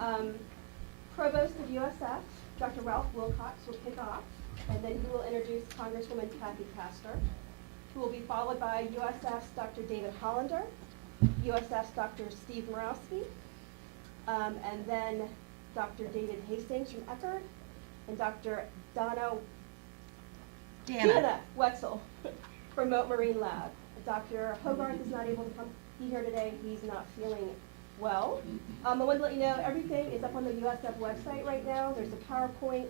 Um, Provost of USF, Dr. Ralph Wilcox, will kick off, and then he will introduce Congresswoman Kathy Castor, who will be followed by USF's Dr. David Hollander, USF's Dr. Steve Morawski, and then Dr. David Hastings from Eckerd, and Dr. Dana Wetzel from Moat Marine Lab. Dr. Hogarth is not able to be here today. He's not feeling well. I wanted to let you know everything is up on the USF website right now. There's a PowerPoint,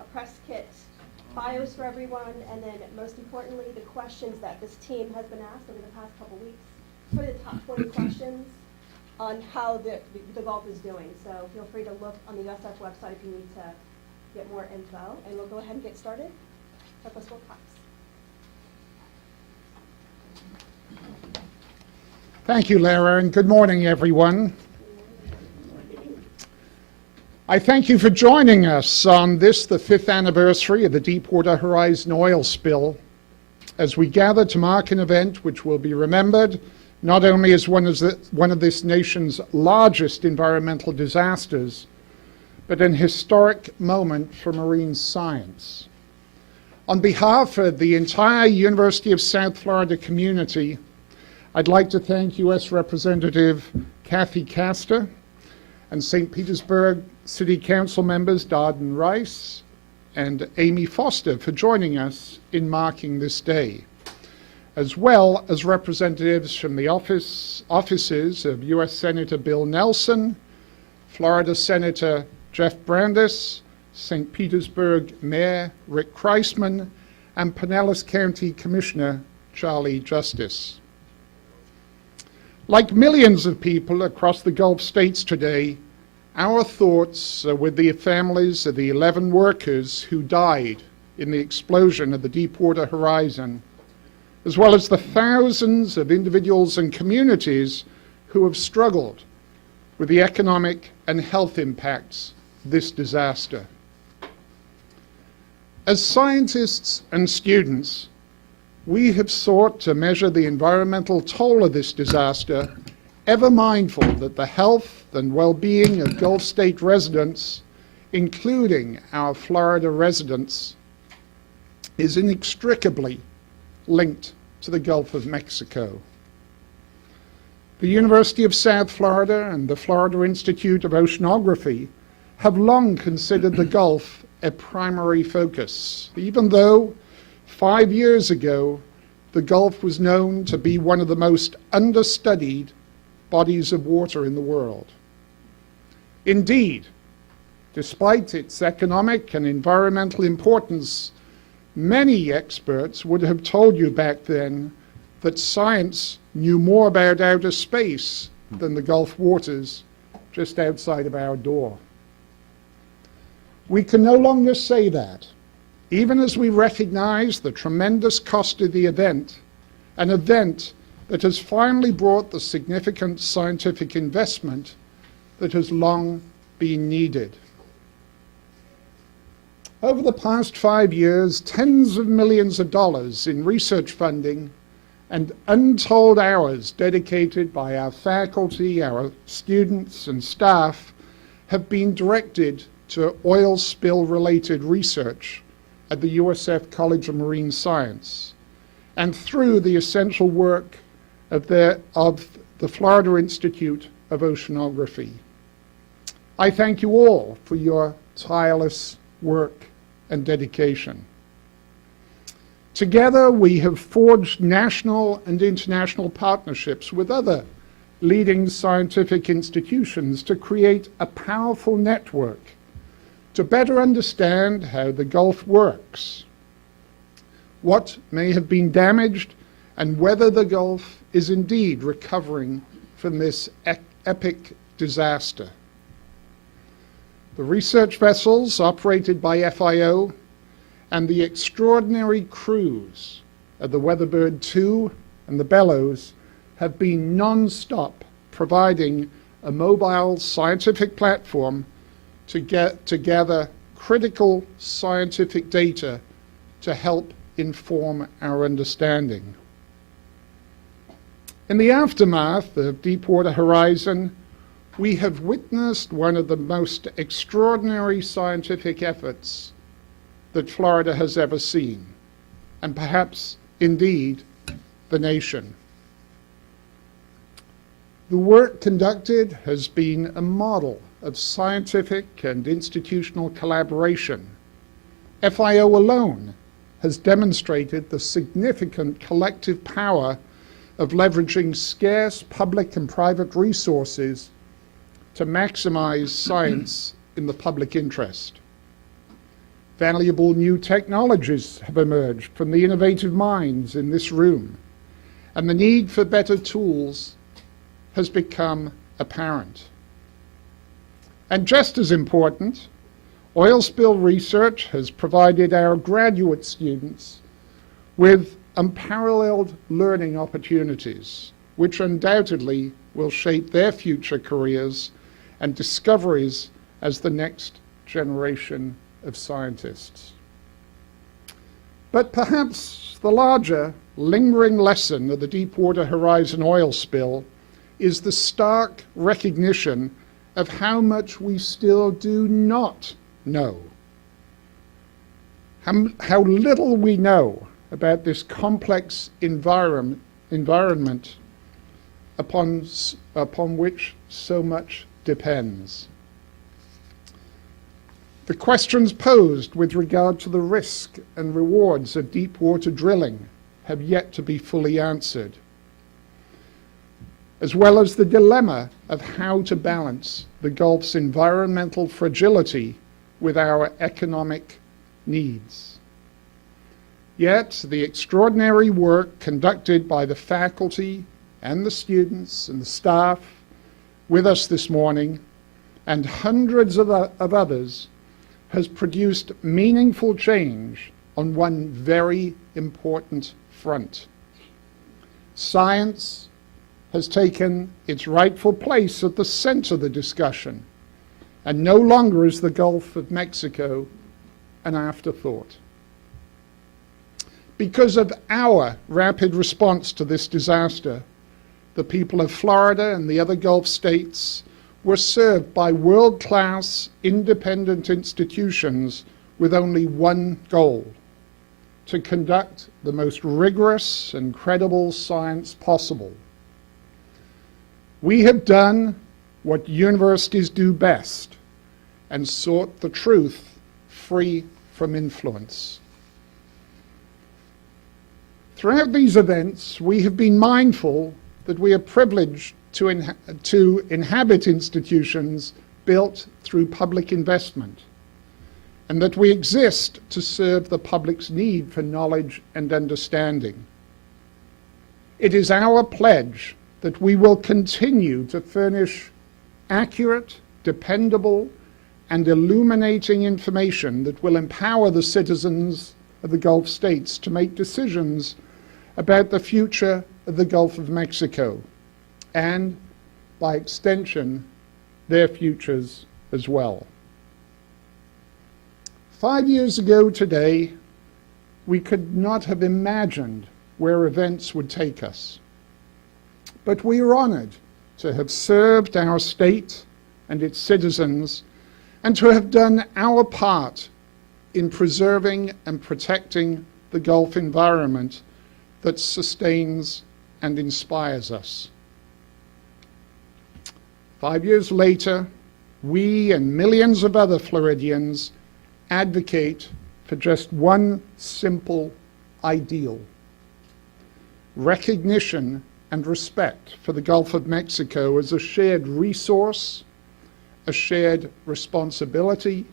a press kit, bios for everyone, and then most importantly, the questions that this team has been asked over the past couple weeks. For the top 20 questions on how the golf is doing. So feel free to look on the USF website if you need to get more info. And we'll go ahead and get started. Provost Wilcox. Thank you, Lara, and good morning, everyone. I thank you for joining us on this, the 5th anniversary of the Deepwater Horizon oil spill, as we gather to mark an event which will be remembered not only as one of this nation's largest environmental disasters, but an historic moment for marine science. On behalf of the entire University of South Florida community, I'd like to thank U.S. Representative Kathy Castor and St. Petersburg City Council members Darden Rice and Amy Foster for joining us in marking this day, as well as representatives from the offices of U.S. Senator Bill Nelson, Florida Senator Jeff Brandes, St. Petersburg Mayor Rick Kreisman, and Pinellas County Commissioner Charlie Justice. Like millions of people across the Gulf states today, our thoughts are with the families of the 11 workers who died in the explosion of the Deepwater Horizon, as well as the thousands of individuals and communities who have struggled with the economic and health impacts of this disaster. As scientists and students, we have sought to measure the environmental toll of this disaster, ever mindful that the health and well-being of Gulf State residents, including our Florida residents, is inextricably linked to the Gulf of Mexico. The University of South Florida and the Florida Institute of Oceanography have long considered the Gulf a primary focus, even though 5 years ago, the Gulf was known to be one of the most understudied bodies of water in the world. Indeed, despite its economic and environmental importance, many experts would have told you back then that science knew more about outer space than the Gulf waters just outside of our door. We can no longer say that, even as we recognize the tremendous cost of the event, an event that has finally brought the significant scientific investment that has long been needed. Over the past 5 years, tens of millions of dollars in research funding and untold hours dedicated by our faculty, our students, and staff have been directed to oil spill-related research at the USF College of Marine Science, and through the essential work of the Florida Institute of Oceanography. I thank you all for your tireless work and dedication. Together, we have forged national and international partnerships with other leading scientific institutions to create a powerful network to better understand how the Gulf works, what may have been damaged, and whether the Gulf is indeed recovering from this epic disaster. The research vessels operated by FIO and the extraordinary crews of the Weatherbird 2 and the Bellows have been non-stop providing a mobile scientific platform to gather critical scientific data to help inform our understanding. In the aftermath of Deepwater Horizon, we have witnessed one of the most extraordinary scientific efforts that Florida has ever seen, and perhaps, indeed, the nation. The work conducted has been a model of scientific and institutional collaboration. FIO alone has demonstrated the significant collective power of leveraging scarce public and private resources to maximize science in the public interest. Valuable new technologies have emerged from the innovative minds in this room, and the need for better tools has become apparent. And just as important, oil spill research has provided our graduate students with unparalleled learning opportunities, which undoubtedly will shape their future careers and discoveries as the next generation of scientists. But perhaps the larger, lingering lesson of the Deepwater Horizon oil spill is the stark recognition of how much we still do not know. How little we know about this complex environment upon which so much depends. The questions posed with regard to the risk and rewards of deep water drilling have yet to be fully answered, as well as the dilemma of how to balance the Gulf's environmental fragility with our economic needs. Yet, the extraordinary work conducted by the faculty and the students and the staff with us this morning, and hundreds of others, has produced meaningful change on one very important front. Science has taken its rightful place at the center of the discussion, and no longer is the Gulf of Mexico an afterthought. Because of our rapid response to this disaster, the people of Florida and the other Gulf states were served by world-class independent institutions with only one goal: to conduct the most rigorous and credible science possible. We have done what universities do best and sought the truth free from influence. Throughout these events, we have been mindful that we are privileged to inhabit institutions built through public investment, and that we exist to serve the public's need for knowledge and understanding. It is our pledge that we will continue to furnish accurate, dependable, and illuminating information that will empower the citizens of the Gulf states to make decisions about the future of the Gulf of Mexico, and, by extension, their futures as well. 5 years ago today, we could not have imagined where events would take us. But we are honored to have served our state and its citizens, and to have done our part in preserving and protecting the Gulf environment that sustains and inspires us. 5 years later, we and millions of other Floridians advocate for just one simple ideal: recognition and respect for the Gulf of Mexico as a shared resource, a shared responsibility,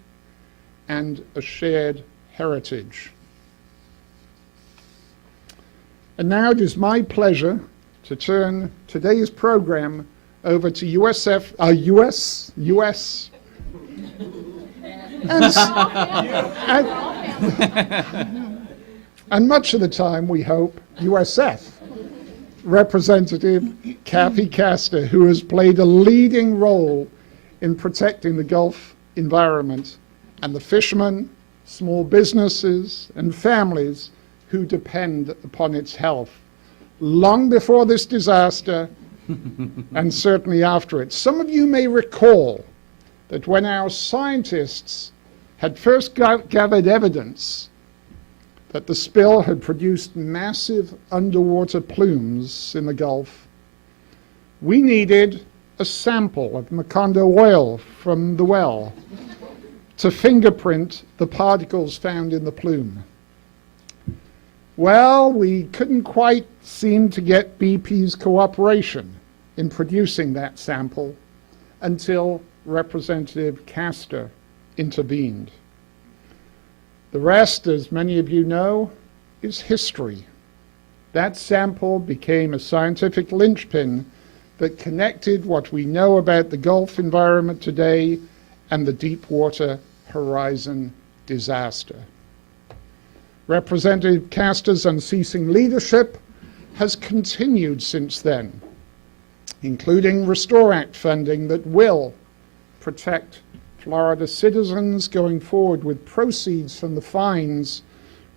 and a shared heritage. And now it is my pleasure to turn today's program over to and much of the time, we hope, USF Representative Kathy Castor, who has played a leading role in protecting the Gulf environment and the fishermen, small businesses, and families who depend upon its health. Long before this disaster, and certainly after it. Some of you may recall that when our scientists had first gathered evidence that the spill had produced massive underwater plumes in the Gulf, we needed a sample of Macondo oil from the well to fingerprint the particles found in the plume. Well, we couldn't quite seem to get BP's cooperation in producing that sample until Representative Castor intervened. The rest, as many of you know, is history. That sample became a scientific linchpin that connected what we know about the Gulf environment today and the Deepwater Horizon disaster. Representative Castor's unceasing leadership has continued since then, including Restore Act funding that will protect Florida citizens going forward, with proceeds from the fines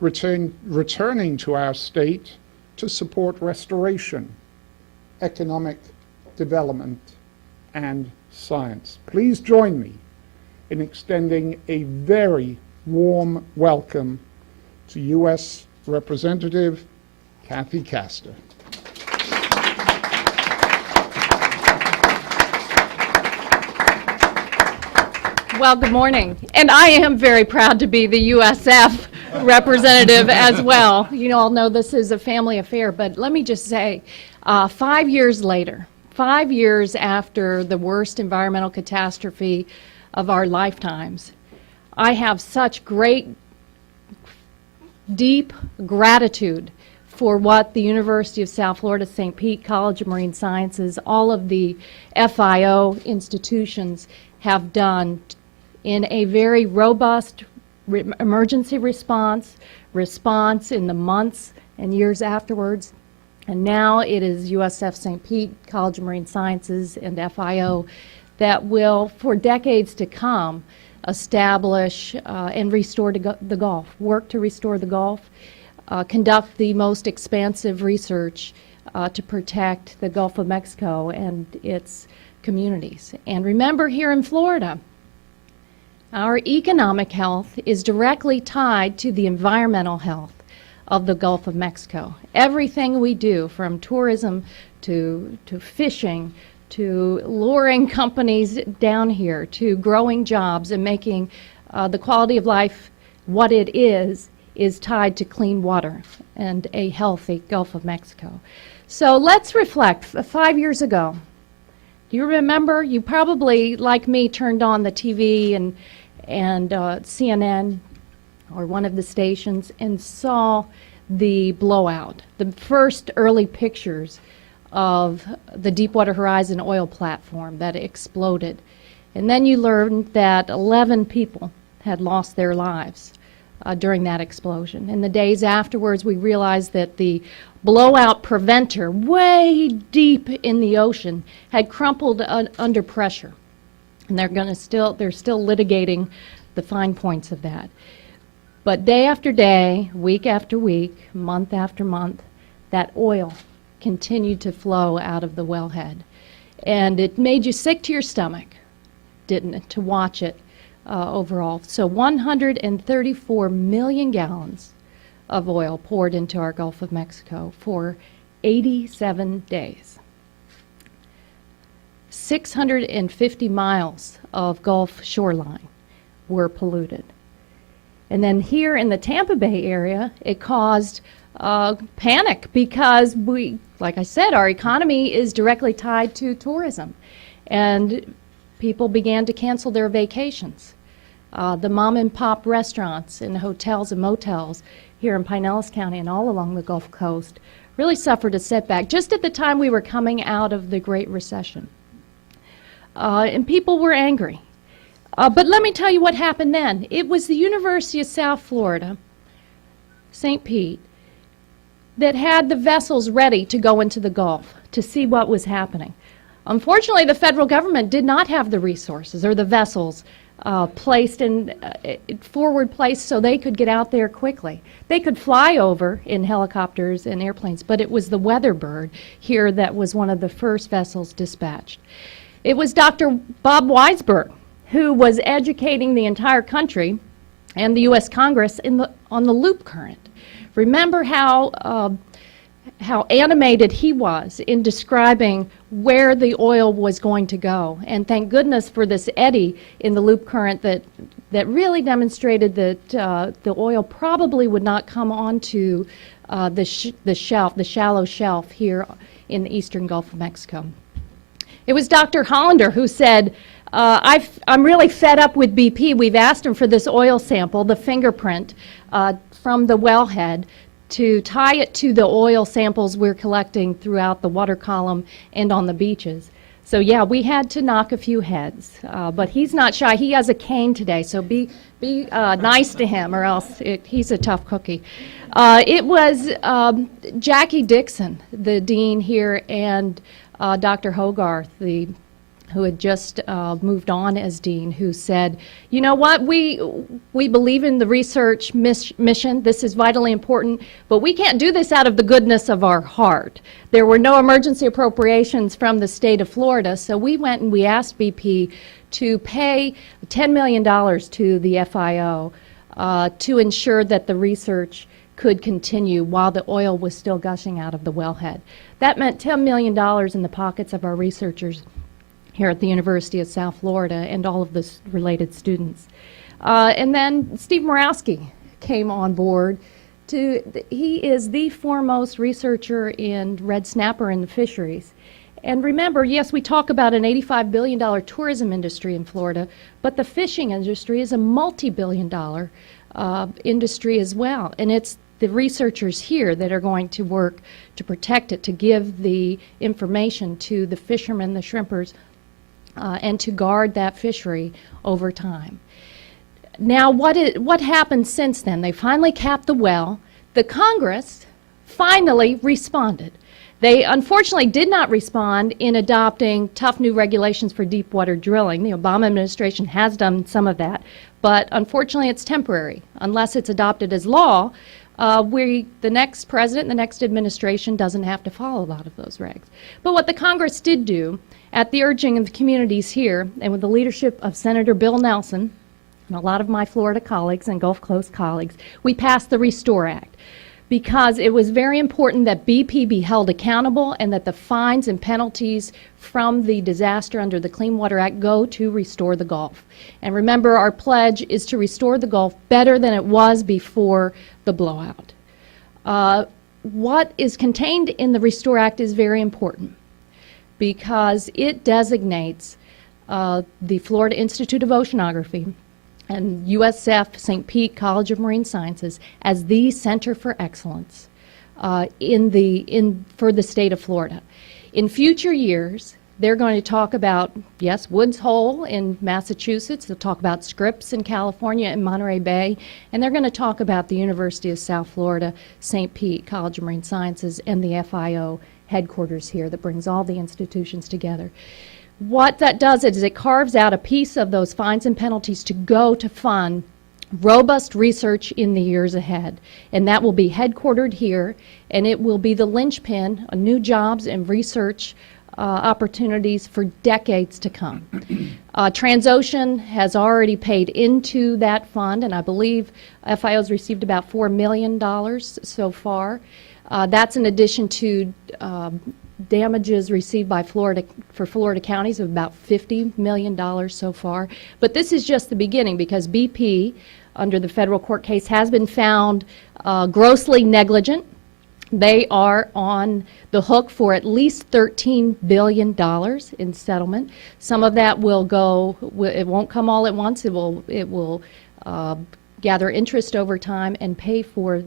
returning to our state to support restoration, economic development, and science. Please join me in extending a very warm welcome to U.S. Representative Kathy Castor. Well, good morning. And I am very proud to be the USF representative as well. You all know this is a family affair, but let me just say, 5 years later, 5 years after the worst environmental catastrophe of our lifetimes, I have such great, deep gratitude for what the University of South Florida, St. Pete College of Marine Sciences, all of the FIO institutions have done in a very robust emergency response in the months and years afterwards. And now it is USF St. Pete College of Marine Sciences and FIO that will, for decades to come, establish and restore the Gulf, work to restore the Gulf, conduct the most expansive research to protect the Gulf of Mexico and its communities. And remember, here in Florida, our economic health is directly tied to the environmental health of the Gulf of Mexico. Everything we do, from tourism to fishing, to luring companies down here, to growing jobs and making the quality of life what it is tied to clean water and a healthy Gulf of Mexico. So let's reflect. 5 years ago, do you remember? You probably, like me, turned on the TV and CNN or one of the stations and saw the blowout, the first early pictures of the Deepwater Horizon oil platform that exploded. And then you learned that 11 people had lost their lives during that explosion. In the days afterwards, we realized that the blowout preventer way deep in the ocean had crumpled under pressure. And they're still litigating the fine points of that. But day after day, week after week, month after month, that oil continued to flow out of the wellhead. And it made you sick to your stomach, didn't it, to watch it overall. So 134 million gallons of oil poured into our Gulf of Mexico for 87 days. 650 miles of Gulf shoreline were polluted. And then here in the Tampa Bay area, it caused panic because like I said, our economy is directly tied to tourism. And people began to cancel their vacations. The mom and pop restaurants and hotels and motels here in Pinellas County and all along the Gulf Coast really suffered a setback just at the time we were coming out of the Great Recession. And people were angry. But let me tell you what happened then. It was the University of South Florida, St. Pete, that had the vessels ready to go into the Gulf to see what was happening. Unfortunately, the federal government did not have the resources or the vessels placed in forward placed so they could get out there quickly. They could fly over in helicopters and airplanes, but it was the Weatherbird here that was one of the first vessels dispatched. It was Dr. Bob Weisberg who was educating the entire country and the U.S. Congress on the loop current. Remember how animated he was in describing where the oil was going to go. And thank goodness for this eddy in the loop current that really demonstrated that the oil probably would not come onto the shallow shelf here in the eastern Gulf of Mexico. It was Dr. Hollander who said, I'm really fed up with BP. We've asked him for this oil sample, the fingerprint from the wellhead, to tie it to the oil samples we're collecting throughout the water column and on the beaches. So yeah, we had to knock a few heads, but he's not shy. He has a cane today, so be nice to him, or else he's a tough cookie. It was Jackie Dixon, the dean here, and Dr. Hogarth, who had just moved on as dean, who said, you know what, we believe in the research mission. This is vitally important, but we can't do this out of the goodness of our heart. There were no emergency appropriations from the state of Florida, so we went and we asked BP to pay $10 million to the FIO to ensure that the research could continue while the oil was still gushing out of the wellhead. That meant $10 million in the pockets of our researchers here at the University of South Florida and all of the related students. And then Steve Murawski came on board. He is the foremost researcher in red snapper in the fisheries. And remember, yes, we talk about an $85 billion tourism industry in Florida, but the fishing industry is a multi-billion-dollar industry as well. And it's the researchers here that are going to work to protect it, to give the information to the fishermen, the shrimpers, and to guard that fishery over time. Now, what happened since then? They finally capped the well. The Congress finally responded. They unfortunately did not respond in adopting tough new regulations for deepwater drilling. The Obama administration has done some of that, but unfortunately it's temporary. Unless it's adopted as law, the next president, the next administration doesn't have to follow a lot of those regs. But what the Congress did do, at the urging of the communities here, and with the leadership of Senator Bill Nelson, and a lot of my Florida colleagues and Gulf Coast colleagues, we passed the Restore Act, because it was very important that BP be held accountable and that the fines and penalties from the disaster under the Clean Water Act go to restore the Gulf. And remember, our pledge is to restore the Gulf better than it was before the blowout. What is contained in the Restore Act is very important because it designates the Florida Institute of Oceanography and USF St. Pete College of Marine Sciences as the center for excellence for the state of Florida. In future years, they're going to talk about, yes, Woods Hole in Massachusetts, they'll talk about Scripps in California and Monterey Bay, and they're going to talk about the University of South Florida, St. Pete College of Marine Sciences, and the FIO headquarters here that brings all the institutions together. What that does is it carves out a piece of those fines and penalties to go to fund robust research in the years ahead. And that will be headquartered here, and it will be the linchpin of new jobs and research opportunities for decades to come. Transocean has already paid into that fund, and I believe FIO has received about $4 million so far. That's in addition to damages received by Florida counties of about $50 million so far. But this is just the beginning because BP, under the federal court case, has been found grossly negligent. They are on the hook for at least $13 billion in settlement. Some of that will go, it won't come all at once. It will gather interest over time and pay for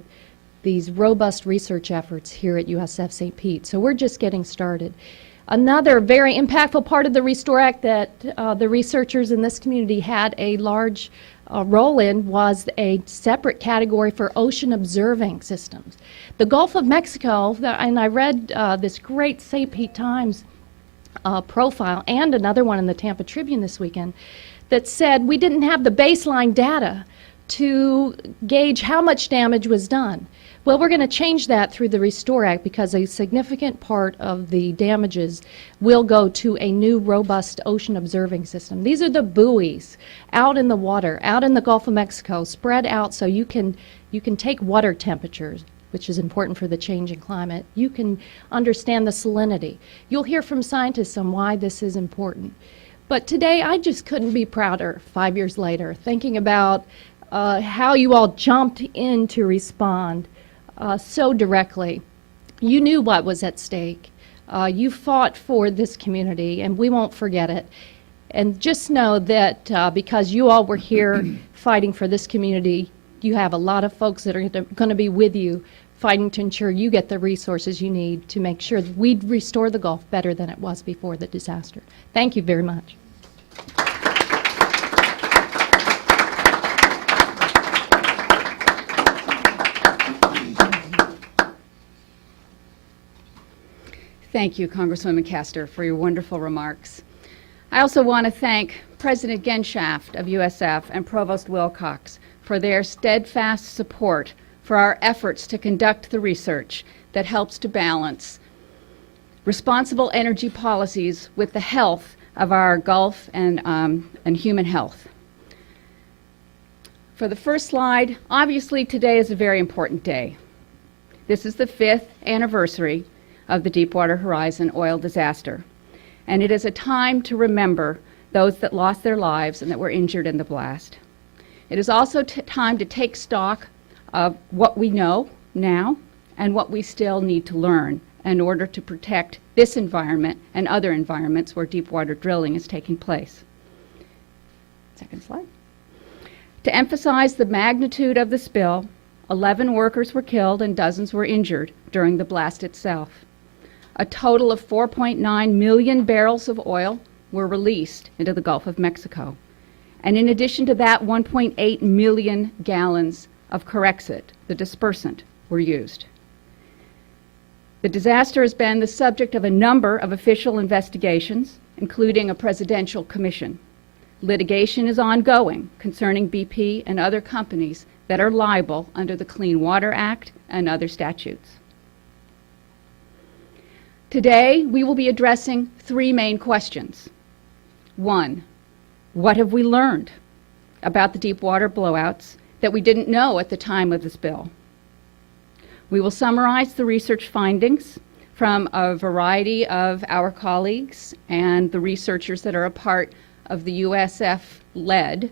these robust research efforts here at USF St. Pete. So we're just getting started. Another very impactful part of the Restore Act that the researchers in this community had a large role in was a separate category for ocean observing systems. The Gulf of Mexico, and I read this great St. Pete Times profile and another one in the Tampa Tribune this weekend, that said we didn't have the baseline data to gauge how much damage was done. Well, we're going to change that through the Restore Act because a significant part of the damages will go to a new robust ocean observing system. These are the buoys out in the water, out in the Gulf of Mexico, spread out so you can take water temperatures, which is important for the changing climate. You can understand the salinity. You'll hear from scientists on why this is important. But today, I just couldn't be prouder, 5 years later, thinking about how you all jumped in to respond so directly. You knew what was at stake. You fought for this community, and we won't forget it. And just know that because you all were here fighting for this community, you have a lot of folks that are going to be with you fighting to ensure you get the resources you need to make sure that we restore the Gulf better than it was before the disaster. Thank you very much. Thank you, Congresswoman Castor, for your wonderful remarks. I also want to thank President Genshaft of USF and Provost Wilcox for their steadfast support for our efforts to conduct the research that helps to balance responsible energy policies with the health of our Gulf and human health. For the first slide, obviously today is a very important day. This is the 5th anniversary of the Deepwater Horizon oil disaster, and it is a time to remember those that lost their lives and that were injured in the blast. It is also time to take stock of what we know now and what we still need to learn in order to protect this environment and other environments where deepwater drilling is taking place. Second slide. To emphasize the magnitude of the spill, 11 workers were killed and dozens were injured during the blast itself. A total of 4.9 million barrels of oil were released into the Gulf of Mexico. And in addition to that, 1.8 million gallons of Corexit, the dispersant, were used. The disaster has been the subject of a number of official investigations, including a presidential commission. Litigation is ongoing concerning BP and other companies that are liable under the Clean Water Act and other statutes. Today, we will be addressing 3 main questions. 1, what have we learned about the Deepwater blowouts that we didn't know at the time of the spill? We will summarize the research findings from a variety of our colleagues and the researchers that are a part of the USF-led